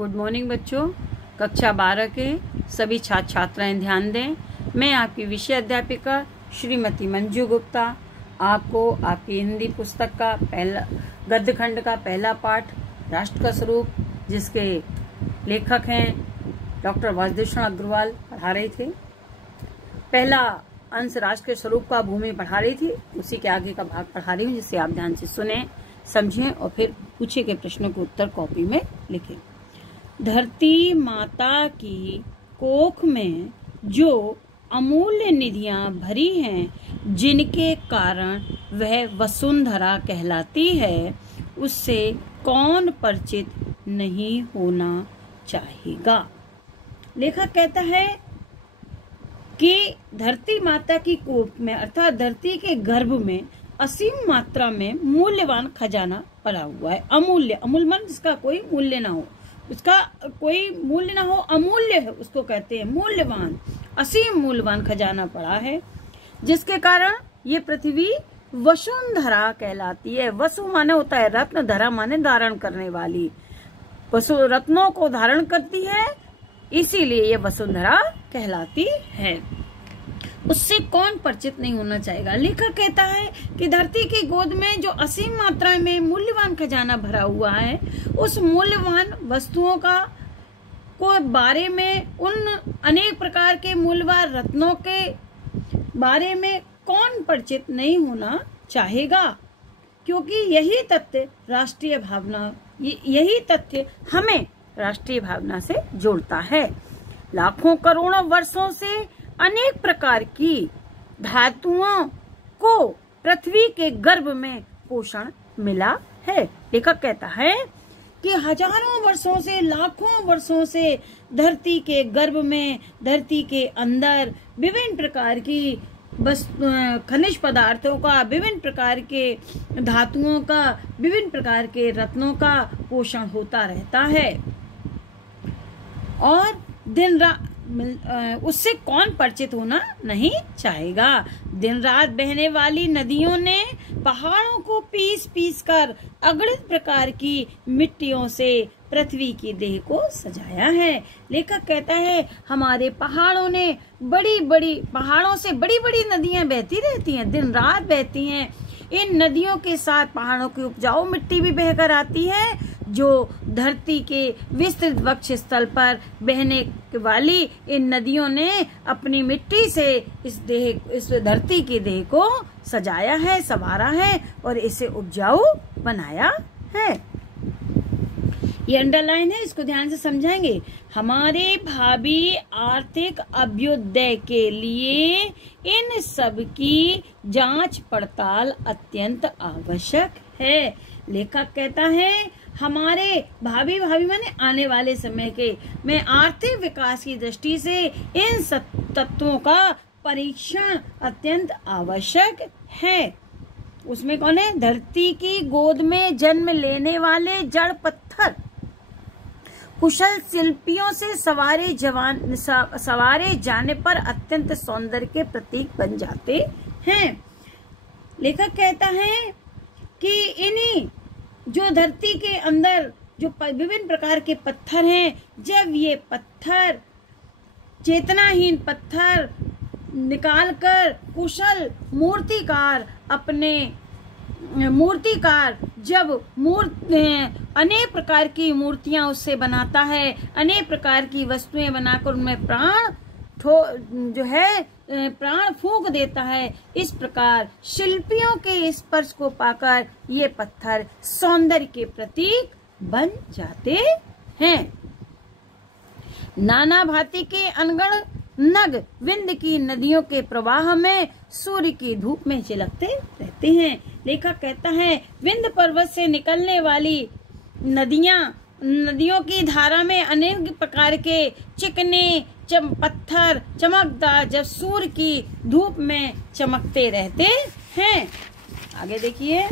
Good morning बच्चों। कक्षा 12 के सभी छात्र छात्राएं ध्यान दें। मैं आपकी विषय अध्यापिका श्रीमती मंजू गुप्ता आपको आपकी हिंदी पुस्तक का पहला गद्य खंड का पहला पाठ राष्ट्र का स्वरूप, जिसके लेखक हैं डॉक्टर वासुदेव अग्रवाल, पढ़ा रही थी। पहला अंश राष्ट्र के स्वरूप का भूमि पढ़ा रही थी, उसी के आगे का भाग पढ़ा रही हूँ, जिससे आप ध्यान से सुने, समझें और फिर पूछे गए प्रश्नों के उत्तर कॉपी में लिखें। धरती माता की कोख में जो अमूल्य निधियां भरी हैं, जिनके कारण वह वसुंधरा कहलाती है, उससे कौन परिचित नहीं होना चाहेगा। लेखक कहता है कि धरती माता की कोख में अर्थात धरती के गर्भ में असीम मात्रा में मूल्यवान खजाना पड़ा हुआ है। अमूल्य, अमूल्य मान जिसका कोई मूल्य ना हो, उसका कोई मूल्य ना हो, अमूल्य है, उसको कहते हैं मूल्यवान। असीम मूल्यवान खजाना पड़ा है, जिसके कारण ये पृथ्वी वसुंधरा कहलाती है। वसु माने होता है रत्न, धरा माने धारण करने वाली। वसु रत्नों को धारण करती है, इसीलिए ये वसुंधरा कहलाती है। उससे कौन परिचित नहीं होना चाहेगा। लेखक कहता है कि धरती की गोद में जो असीम मात्रा में मूल्यवान खजाना भरा हुआ है, उस मूल्यवान वस्तुओं का को बारे में, उन अनेक प्रकार के मूल्यवान रत्नों के बारे में कौन परिचित नहीं होना चाहेगा, क्योंकि यही तथ्य राष्ट्रीय भावना, यही तथ्य हमें राष्ट्रीय भावना से जोड़ता है। लाखों करोड़ों वर्षों से अनेक प्रकार की धातुओं को पृथ्वी के गर्भ में पोषण मिला है। लेखक कहता है कि हजारों वर्षों से, लाखों वर्षों से धरती के गर्भ में, धरती के अंदर विभिन्न प्रकार की खनिज पदार्थों का, विभिन्न प्रकार के धातुओं का, विभिन्न प्रकार के रत्नों का पोषण होता रहता है। और दिन रात उससे कौन परिचित होना नहीं चाहेगा। दिन रात बहने वाली नदियों ने पहाड़ों को पीस पीस कर अगणित प्रकार की मिट्टियों से पृथ्वी की देह को सजाया है। लेखक कहता है हमारे पहाड़ों से बड़ी बड़ी नदियां बहती रहती हैं, दिन रात बहती हैं। इन नदियों के साथ पहाड़ों की उपजाऊ मिट्टी भी बहकर आती है, जो धरती के विस्तृत वक्ष स्थल पर बहने वाली इन नदियों ने अपनी मिट्टी से इस धरती की देह को सजाया है, संवारा है और इसे उपजाऊ बनाया है। ये अंडरलाइन है, इसको ध्यान से समझेंगे। हमारे भावी आर्थिक अभ्युदय के लिए इन सब की जांच पड़ताल अत्यंत आवश्यक है। लेखक कहता है हमारे भावी माने आने वाले समय के में आर्थिक विकास की दृष्टि से इन तत्वों का परीक्षण अत्यंत आवश्यक है। उसमें कौन है? धरती की गोद में जन्म लेने वाले जड़ पत्थर कुशल शिल्पियों से सवारे जाने पर अत्यंत सौंदर्य के प्रतीक बन जाते हैं। लेखक कहता है कि इन्हीं जो धरती के अंदर जो विभिन्न प्रकार के पत्थर हैं, जब ये पत्थर, चेतनाहीन पत्थर निकालकर कुशल मूर्तिकार जब अनेक प्रकार की मूर्तियां उससे बनाता है, अनेक प्रकार की वस्तुएं बनाकर उनमें प्राण फूंक देता है, इस प्रकार शिल्पियों के स्पर्श को पाकर ये पत्थर सौंदर्य के प्रतीक बन जाते हैं। नाना भांति के अनगढ़ नग विंध्य की नदियों के प्रवाह में सूर्य की धूप में चिलकते रहते हैं। लेखक कहता है विंध्य पर्वत से निकलने वाली नदियों की धारा में अनेक प्रकार के चिकने पत्थर चमकदार जब सूर्य की धूप में चमकते रहते हैं। आगे देखिए,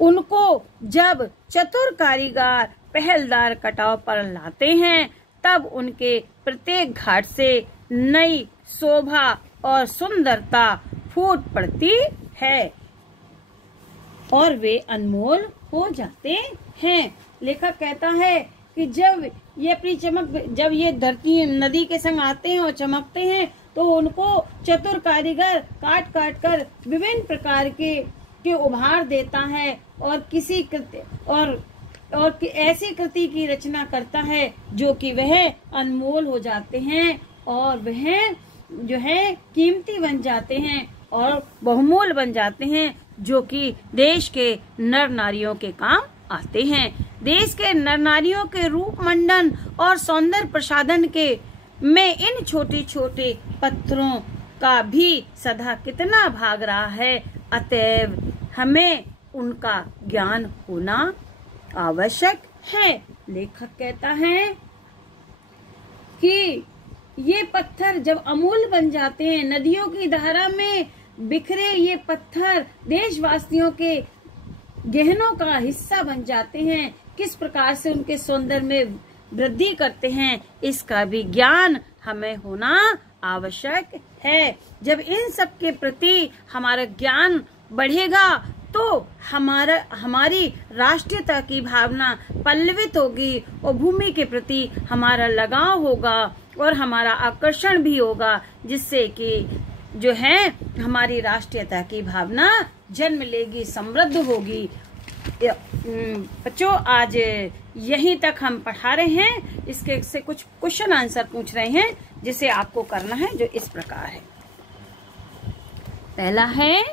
उनको जब चतुर कारीगर पहलदार कटाव पर लाते हैं, तब उनके प्रत्येक घाट से नई शोभा और सुंदरता फूट पड़ती है। और वे अनमोल हो जाते हैं। लेखक कहता है कि जब ये धरती नदी के संग आते हैं और चमकते हैं तो उनको चतुर कारीगर काट काट कर विभिन्न प्रकार के उभार देता है और ऐसी कृति की रचना करता है जो कि वह अनमोल हो जाते हैं और वह जो है कीमती बन जाते हैं और बहुमूल्य बन जाते हैं, जो कि देश के नर नारियों के काम आते हैं। देश के नर नारियों के रूप मंडन और सौंदर्य प्रसाधन में इन छोटे छोटे पत्थरों का भी सदा कितना भाग रहा है। अतएव हमें उनका ज्ञान होना आवश्यक है। लेखक कहता है कि ये पत्थर जब अमूल्य बन जाते हैं, नदियों की धारा में बिखरे ये पत्थर देशवासियों के गहनों का हिस्सा बन जाते हैं, किस प्रकार से उनके सौंदर्य में वृद्धि करते हैं, इसका भी ज्ञान हमें होना आवश्यक है। जब इन सब के प्रति हमारा ज्ञान बढ़ेगा तो हमारी राष्ट्रीयता की भावना पल्लवित होगी और भूमि के प्रति हमारा लगाव होगा और हमारा आकर्षण भी होगा, जिससे कि जो है हमारी राष्ट्रीयता की भावना जन्म लेगी, समृद्ध होगी। बच्चों, आज यहीं तक हम पढ़ा रहे हैं। इसके से कुछ क्वेश्चन आंसर पूछ रहे हैं जिसे आपको करना है, जो इस प्रकार है। पहला है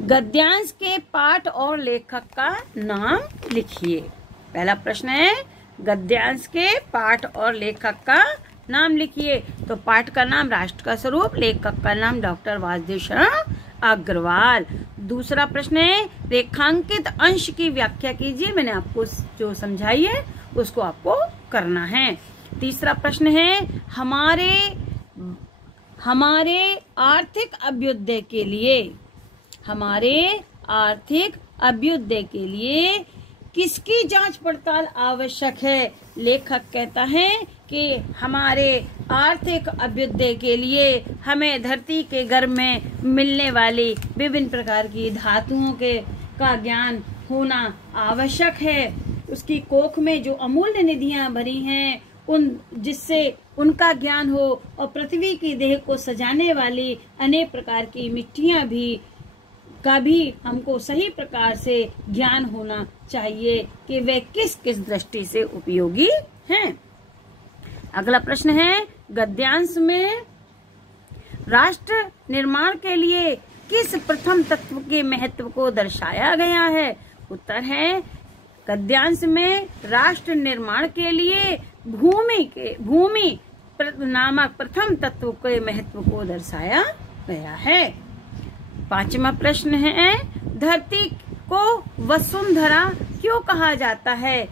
गद्यांश के पाठ और लेखक का नाम लिखिए। पहला प्रश्न है गद्यांश के पाठ और लेखक का नाम लिखिए। तो पाठ का नाम राष्ट्र का स्वरूप, लेखक का नाम डॉक्टर वासुदेव शरण अग्रवाल। दूसरा प्रश्न है रेखांकित अंश की व्याख्या कीजिए। मैंने आपको जो समझाई है उसको आपको करना है। तीसरा प्रश्न है हमारे आर्थिक अभ्युदय के लिए किसकी जांच पड़ताल आवश्यक है। लेखक कहता है कि हमारे आर्थिक अभ्युदय के लिए हमें धरती के गर्भ में मिलने वाली विभिन्न प्रकार की धातुओं का ज्ञान होना आवश्यक है। उसकी कोख में जो अमूल्य निधियां भरी हैं जिससे उनका ज्ञान हो, और पृथ्वी की देह को सजाने वाली अनेक प्रकार की मिट्टियां का भी हमको सही प्रकार से ज्ञान होना चाहिए कि वे किस किस दृष्टि से उपयोगी हैं। अगला प्रश्न है गद्यांश में राष्ट्र निर्माण के लिए किस प्रथम तत्व के महत्व को दर्शाया गया है। उत्तर है गद्यांश में राष्ट्र निर्माण के लिए भूमि नामक प्रथम तत्व के महत्व को दर्शाया गया है। पांचवा प्रश्न है धरती को वसुंधरा क्यों कहा जाता है।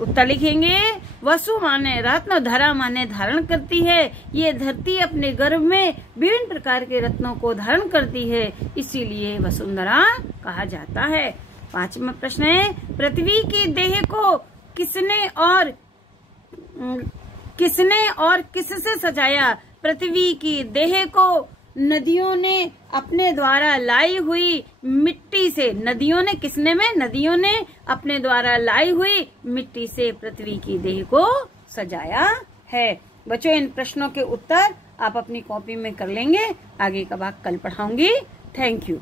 उत्तर लिखेंगे वसु माने रत्न, धरा माने धारण करती है। ये धरती अपने गर्भ में विभिन्न प्रकार के रत्नों को धारण करती है, इसीलिए वसुंधरा कहा जाता है। पांचवा प्रश्न है पृथ्वी की देह को किसने और किससे सजाया। पृथ्वी की देह को नदियों ने अपने द्वारा लाई हुई मिट्टी से, नदियों ने अपने द्वारा लाई हुई मिट्टी से पृथ्वी की देह को सजाया है। बच्चों, इन प्रश्नों के उत्तर आप अपनी कॉपी में कर लेंगे। आगे का भाग कल पढ़ाऊंगी। Thank you.